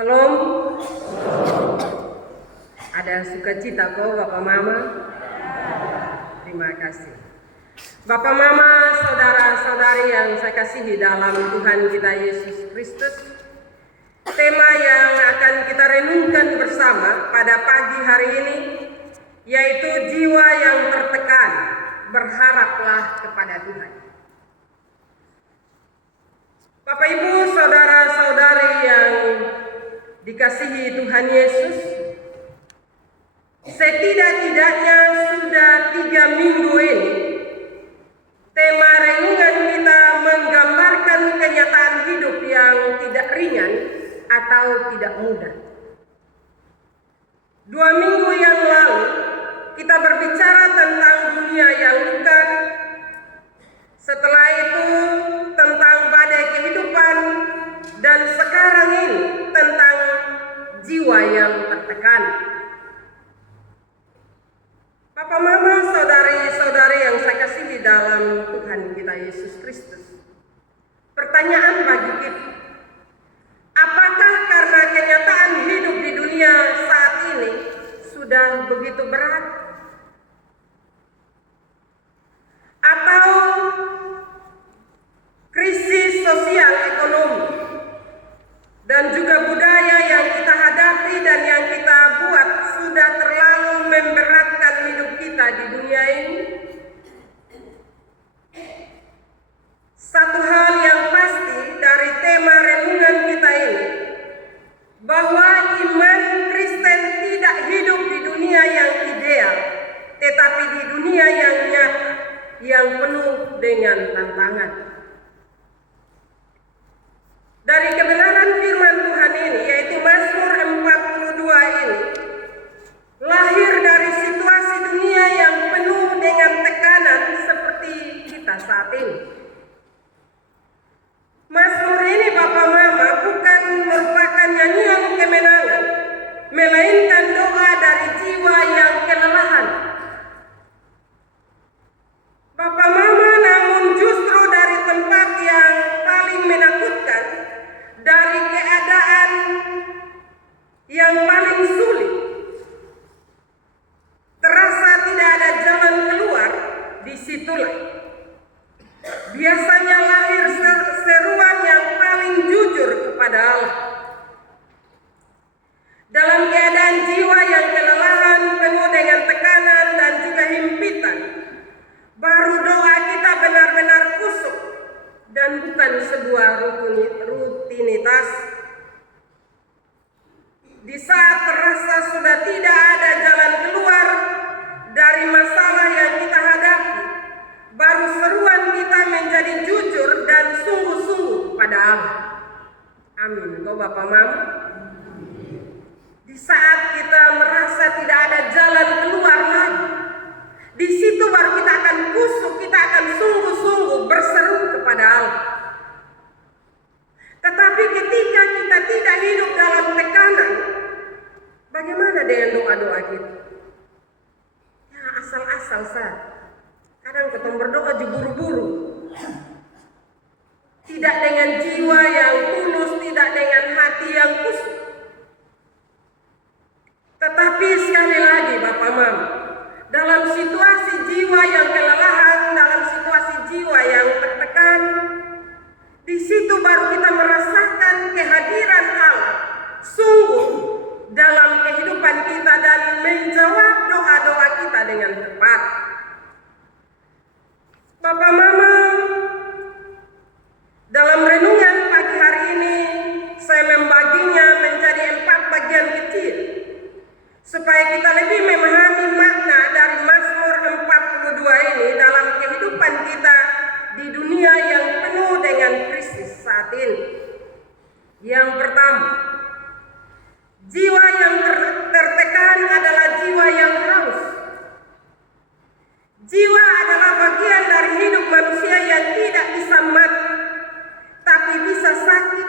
Salam. Ada sukacita kok Bapak Mama? Terima kasih. Bapak Mama, saudara-saudari yang saya kasihi dalam Tuhan kita Yesus Kristus, tema yang akan kita renungkan bersama pada pagi hari ini yaitu jiwa yang tertekan, berharaplah kepada Tuhan. Bapak Ibu, saudara-saudari yang dikasihi Tuhan Yesus, setidak-tidaknya sudah 3 minggu ini tema renungan kita menggambarkan kenyataan hidup yang tidak ringan atau tidak mudah. 2 minggu yang lalu kita berbicara tentang dunia yang luka. Setelah itu tentang badai kehidupan, dan sekarang ini tentang jiwa yang tertekan. Bapak Mama, saudari-saudari yang saya kasihi dalam Tuhan kita Yesus Kristus, pertanyaan bagi kita, apakah karena kenyataan hidup di dunia saat ini sudah begitu berat? Atau krisis sosial ekonomi dan juga budaya yang kita hadapi dan yang kita buat sudah terlalu memberatkan hidup kita di dunia ini? Satu hal yang pasti dari tema renungan kita ini, bahwa iman Kristen tidak hidup di dunia yang ideal, tetapi di dunia yang nyata, yang penuh dengan tantangan. Dari kebenaran firman Tuhan ini, yaitu Mazmur 42 ini, lahir dari situasi dunia yang penuh dengan tekanan seperti kita saat ini. Mazmur ini, Bapak Mama, bukan merupakan nyanyian kemenangan, melainkan doa dari jiwa yang kelelahan. Bapak Mama, namun justru dari tempat yang paling menakutkan, dari keadaan yang paling sulit, terasa tidak ada jalan keluar, disitulah biasanya lahir seruan yang paling jujur kepada Allah. Dalam keadaan jiwa yang kelelahan, penuh dengan tekanan dan juga himpitan, baru doa kita benar-benar kusuk dan bukan sebuah rutinitas. Di saat terasa sudah tidak ada jalan keluar dari masalah yang kita hadapi, baru seruan kita menjadi jujur dan sungguh-sungguh pada Allah. Amin. Kau Bapak Mama? Di saat kita merasa tidak ada jalan keluar lagi, di situ baru kita akan kusuk, kita akan sungguh-sungguh berseru kepada Allah. Tetapi ketika kita tidak hidup dalam tekanan, bagaimana dengan doa-doa kita? Ya asal-asal saja. Kadang kita berdoa buru-buru, tidak dengan jiwa yang tulus, tidak dengan hati yang kusuk. Tetapi sekali lagi Bapak Mama, dalam situasi jiwa yang kelelahan, dalam situasi jiwa yang tertekan, di situ baru kita merasakan kehadiran Allah sungguh dalam kehidupan kita dan menjawab doa-doa kita dengan tepat. Bapak Mama, dalam renungan pagi hari ini saya membaginya menjadi 4 bagian kecil supaya kita lebih memahami makna dari Mazmur 42 ini dalam kehidupan kita di dunia yang penuh dengan krisis saat ini. Yang pertama, jiwa yang tertekan adalah jiwa yang haus. Jiwa adalah bagian dari hidup manusia yang tidak bisa mati, tapi bisa sakit,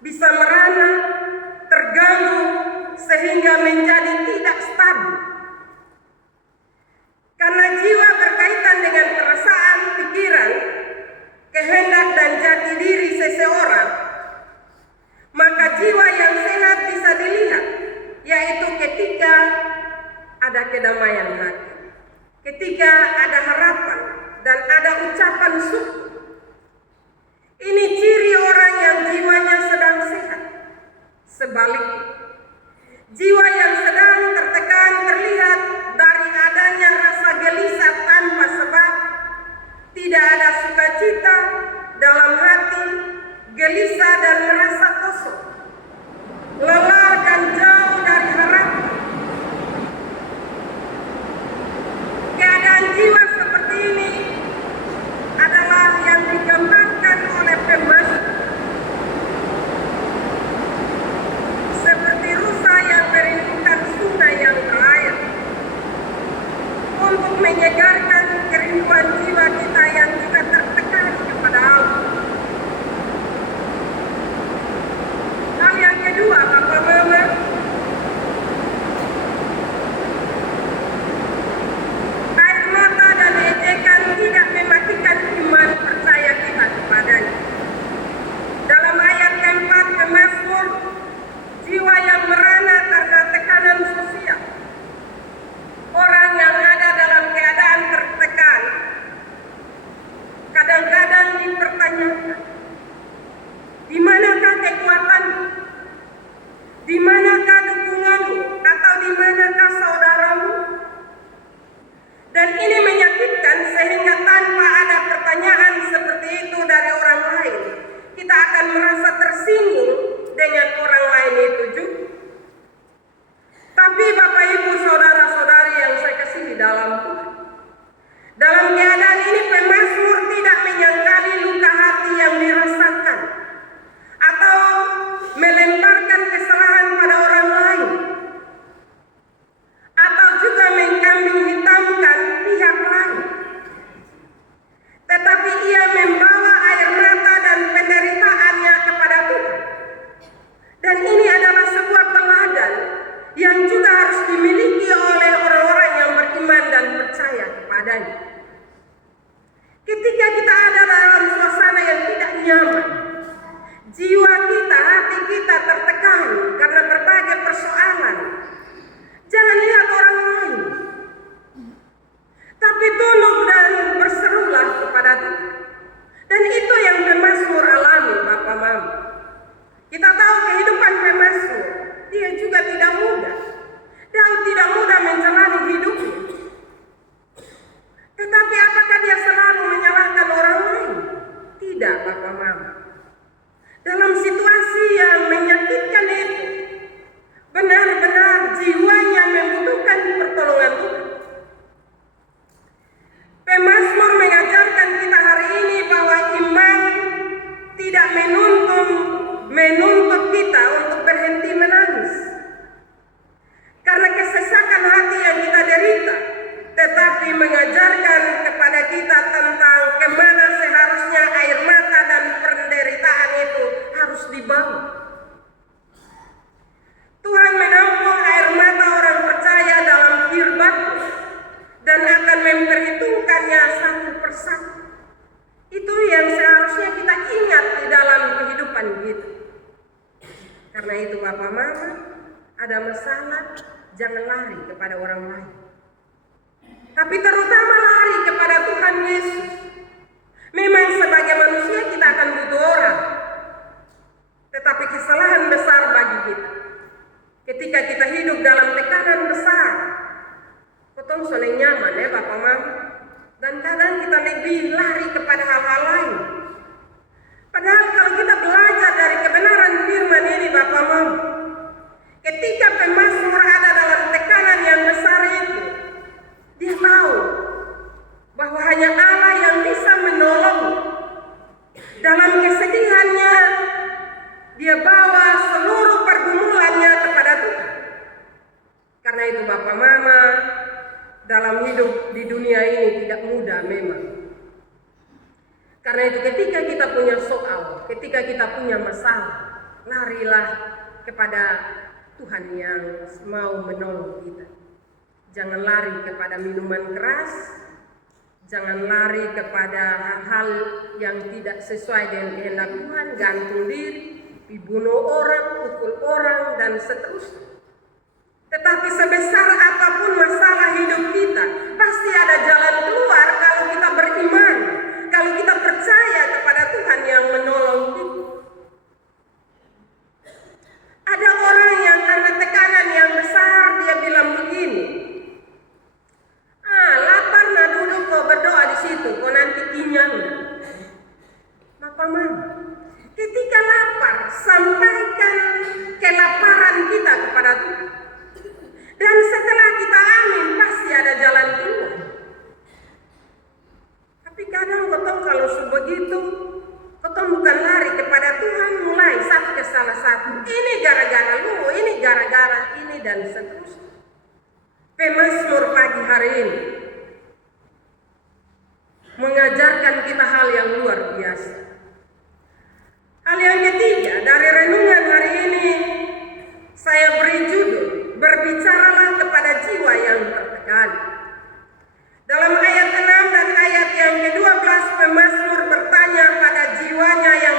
bisa merana, terganggu, sehingga menjadi tidak stabil. Karena jiwa berkaitan dengan perasaan, pikiran, kehendak dan jati diri seseorang, maka jiwa yang sehat kedamaian hati. Ketika ada harapan dan ada ucapan syukur. Ini ciri orang yang jiwanya sedang sehat. Sebaliknya, jiwa yang sedang tertekan terlihat dari adanya rasa gelisah tanpa sebab, tidak ada sukacita dalam hati, gelisah dan merasa kosong, lelah dan jauh dari harapan. Keadaan jiwa seperti ini adalah yang digambarkan oleh pemazmur seperti rusa yang merindukan sungai yang berair, untuk menyegarkan kerinduan jiwa kita yang juga tertekan kepada Allah. Hal yang kedua, Bapak Mama, air mata dan ejekan tidak mematikan iman percaya kita kepadanya. Dalam ayat keempat pemazmur, jiwa yang merana karena tekanan sosial, orang yang ada dalam keadaan tertekan, kadang-kadang dipertanyakan, di manakah kekuatanmu? Di manakah dukunganmu? Atau di manakah saudaramu? Dan ini menyakitkan sehingga tanpa ada pertanyaan seperti itu dari orang lain, kita akan merasa tersinggung dengan orang lain itu juga. Tapi Bapak Ibu saudara-saudari yang saya kasihi dalam Tuhan, dalam keadaan ini pemazmur tidak menyangkali luka hati yang dirasakan atau melemparkan kesalahan pada orang lain atau juga mengkambing hitamkan pihak lain. Tetapi ia membawa air mata dan penderitaannya kepada Tuhan. Dan ini adalah sebuah teladan yang juga harus dimiliki oleh orang-orang yang beriman dan percaya kepadanya. Ketika kita ada dalam suasana yang tidak nyaman, jiwa kita, hati kita tertekan karena berbagai persoalan, jangan lihat orang lain, tapi tunduk dan berserulah kepada Tuhan. Dan itu yang pemazmur alami, Bapak Mama. Kita tahu kehidupan pemazmur, dia juga tidak mudah. Daud tidak mudah menjalani hidupnya. Tetapi apakah dia selalu menyalahkan orang lain? Tidak, Bapak Mama. Dalam situasi yang menyakitkan itu, benar-benar jiwanya membutuhkan pertolongan Tuhan. Pemazmur mengajarkan kita hari ini bahwa iman tidak menuntut kita untuk berhenti menangis karena kesesakan hati yang kita derita, tetapi mengajarkan kepada kita tentang kemana seharusnya air mata dan penderitaan itu harus dibawa. Tuhan menampung air mata orang percaya dalam firman-Nya dan akan memperhitungkannya satu persatu. Itu yang seharusnya kita ingat di dalam kehidupan kita. Karena itu Bapak Mama, ada masalah, jangan lari kepada orang lain. Tapi terutama lari kepada Tuhan Yesus. Memang sebagai manusia kita akan butuh orang. Tetapi kesalahan besar bagi kita, ketika kita hidup dalam tekanan besar, potong soleh nyaman ya Bapak Mama. Dan kadang kita lebih lari kepada hal-hal lain. Padahal kalau kita belajar dari kebenaran firman ini Bapak Mama, ketika pemazmur ada dalam tekanan yang besar itu, dia tahu bahwa hanya Allah yang bisa menolong. Dalam kesedihannya, dia bawa seluruh pergumulannya kepada Tuhan. Karena itu Bapak Mama, dalam hidup di dunia ini tidak mudah memang. Karena itu ketika kita punya soal, ketika kita punya masalah, larilah kepada Tuhan yang mau menolong kita. Jangan lari kepada minuman keras, jangan lari kepada hal-hal yang tidak sesuai dengan kehendak Tuhan, gantung diri, dibunuh orang, pukul orang, dan seterusnya. Tetapi sebesar apapun masalah hidup kita, pasti ada jalan keluar kalau kita beriman, kalau kita percaya kepada Tuhan yang menolong kita. Ada orang yang karena tekanan yang besar dia bilang begini, lapar nah duduk kau berdoa di situ, kau nanti kenyang. Bapak Mama, ketika lapar, sampaikan kelaparan kita kepada Tuhan. Dan setelah kita amin, pasti ada jalan keluar. Tapi kadang kotong kalau sebegitu, kotong bukan lari kepada Tuhan, mulai satu ke salah satu. Ini gara-gara lu, ini gara-gara ini, dan seterusnya. Pemazmur pagi hari ini mengajarkan kita hal yang luar biasa. Hal yang ketiga dari renungan hari ini, saya beri judul, berbicaralah kepada jiwa yang tertekan. Dalam ayat 6 dan ayat yang ke-12, pemazmur bertanya pada jiwanya yang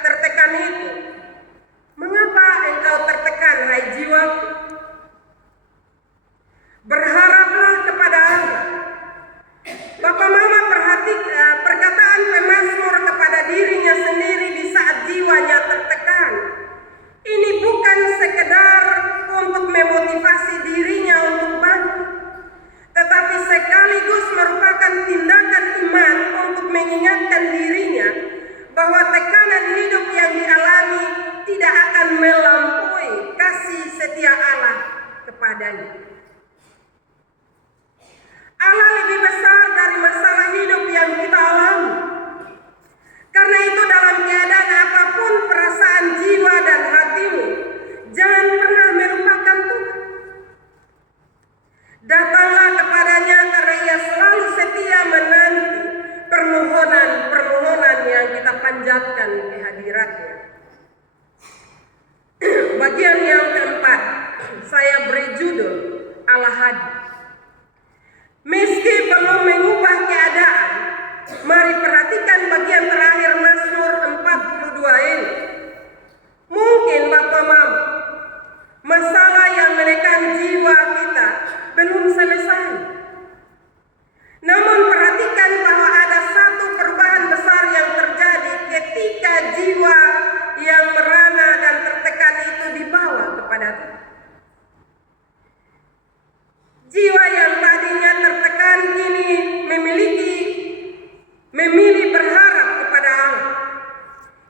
tertekan itu, mengapa engkau tertekan, hai jiwaku? Berharaplah kepada Allah. Bapak Mama perhatikan perkataan pemazmur kepada dirinya sendiri di saat jiwanya tertekan. Ini bukan sekedar untuk memotivasi dirinya untuk bangkit, tetapi sekaligus merupakan tindakan iman untuk mengingatkan dirinya bahwa tekanan hidup yang dialami tidak akan melampaui kasih setia Allah kepadanya. Allah lebih besar dari masalah hidup yang kita alami. Karena itu dalam keadaan apapun perasaan jiwa dan hatimu, jangan pernah melupakan Tuhan. Datanglah kepadanya karena Ia selalu setia menanti permohonan-permohonan yang kita panjatkan ke hadirat-Nya. Bagian yang keempat, saya beri judul Allah hadir. Meski belum mengubah keadaan, mari perhatikan bagian terakhir Mazmur 42 ini. Mungkin Bapak Mama, masalah yang menekan jiwa kita belum selesai. Namun perhatikan bahwa ada satu perubahan besar yang terjadi ketika jiwa yang merana dan tertekan itu dibawa kepada Tuhan. Jiwa yang tadinya tertekan kini memilih berharap kepada Allah.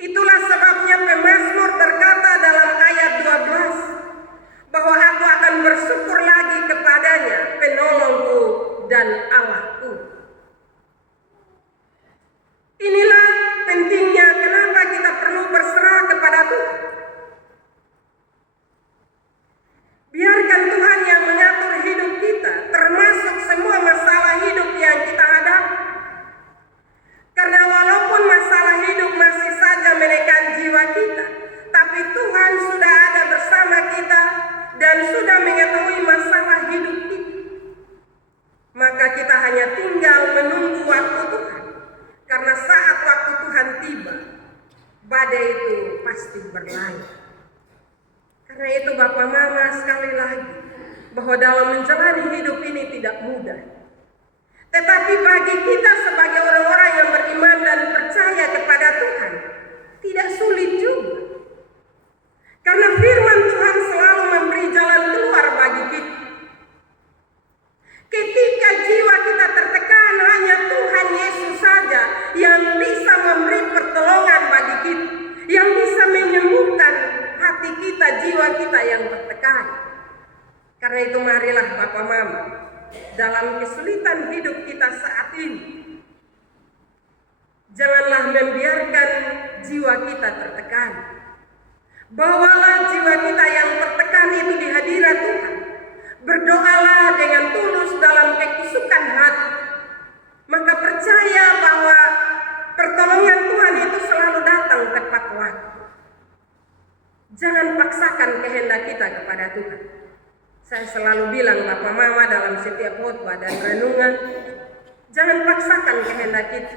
Itulah sebabnya pemazmur berkata dalam ayat 12 bahwa aku akan bersyukur lagi kepadanya, penolongku dan Allahku. Inilah pentingnya kenapa kita perlu berserah kepada Tuhan. Biarkan Tuhan yang mengatur hidup kita, termasuk semua masalah hidup yang kita hadapi. Karena walaupun masalah hidup masih saja menekan jiwa kita, tapi Tuhan sudah ada bersama kita dan sudah mengetahui masalah hidup kita. Maka kita hanya tinggal menunggu waktu Tuhan. Karena saat waktu Tuhan tiba, badai itu pasti berlalu. Karena itu Bapak Mama, sekali lagi, bahwa dalam menjalani hidup ini tidak mudah. Tetapi bagi kita sebagai orang-orang yang beriman dan percaya kepada Tuhan, tidak sulit juga. Karena firman Tuhan selalu memberi jalan keluar bagi kita. Ketika jiwa kita tertekan, hanya Tuhan Yesus saja yang bisa memberi pertolongan bagi kita, yang bisa menyembuhkan hati kita, jiwa kita yang tertekan. Karena itu marilah Bapak Mama, dalam kesulitan hidup kita saat ini, janganlah membiarkan jiwa kita tertekan. Bawalah jiwa kita yang tertekan itu di hadirat Tuhan. Berdoalah dengan tulus dalam kekusukan hati. Maka percaya bahwa pertolongan Tuhan itu selalu datang tepat waktu. Jangan paksakan kehendak kita kepada Tuhan. Saya selalu bilang Bapak Mama dalam setiap khotbah dan renungan, jangan paksakan kehendak kita.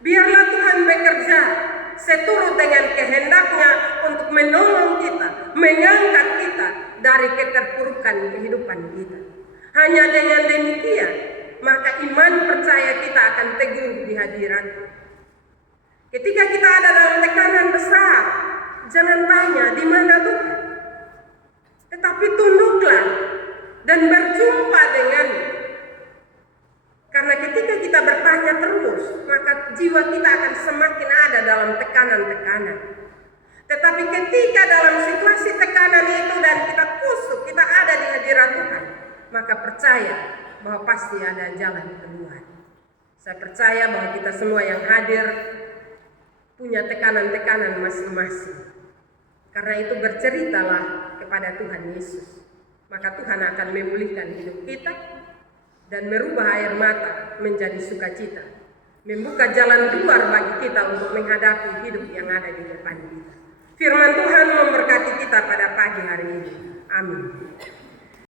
Biarlah Tuhan bekerja. seturut dengan kehendaknya untuk menolong kita, mengangkat kita dari keterpurukan kehidupan kita. Hanya dengan demikian, maka iman percaya kita akan teguh di hadirat-Nya. Ketika kita ada dalam tekanan besar, jangan tanya di mana Tuhan, tetapi tunduklah dan berjumpa dengannya. Karena ketika kita bertanya terus, maka jiwa kita akan semakin ada dalam tekanan-tekanan. Tetapi ketika dalam situasi tekanan itu dan kita kusuk, kita ada di hadirat Tuhan, maka percaya bahwa pasti ada jalan keluar. Saya percaya bahwa kita semua yang hadir punya tekanan-tekanan masing-masing. Karena itu berceritalah kepada Tuhan Yesus. Maka Tuhan akan memulihkan hidup kita dan merubah air mata menjadi sukacita. Membuka jalan keluar bagi kita untuk menghadapi hidup yang ada di depan kita. Firman Tuhan memberkati kita pada pagi hari ini. Amin.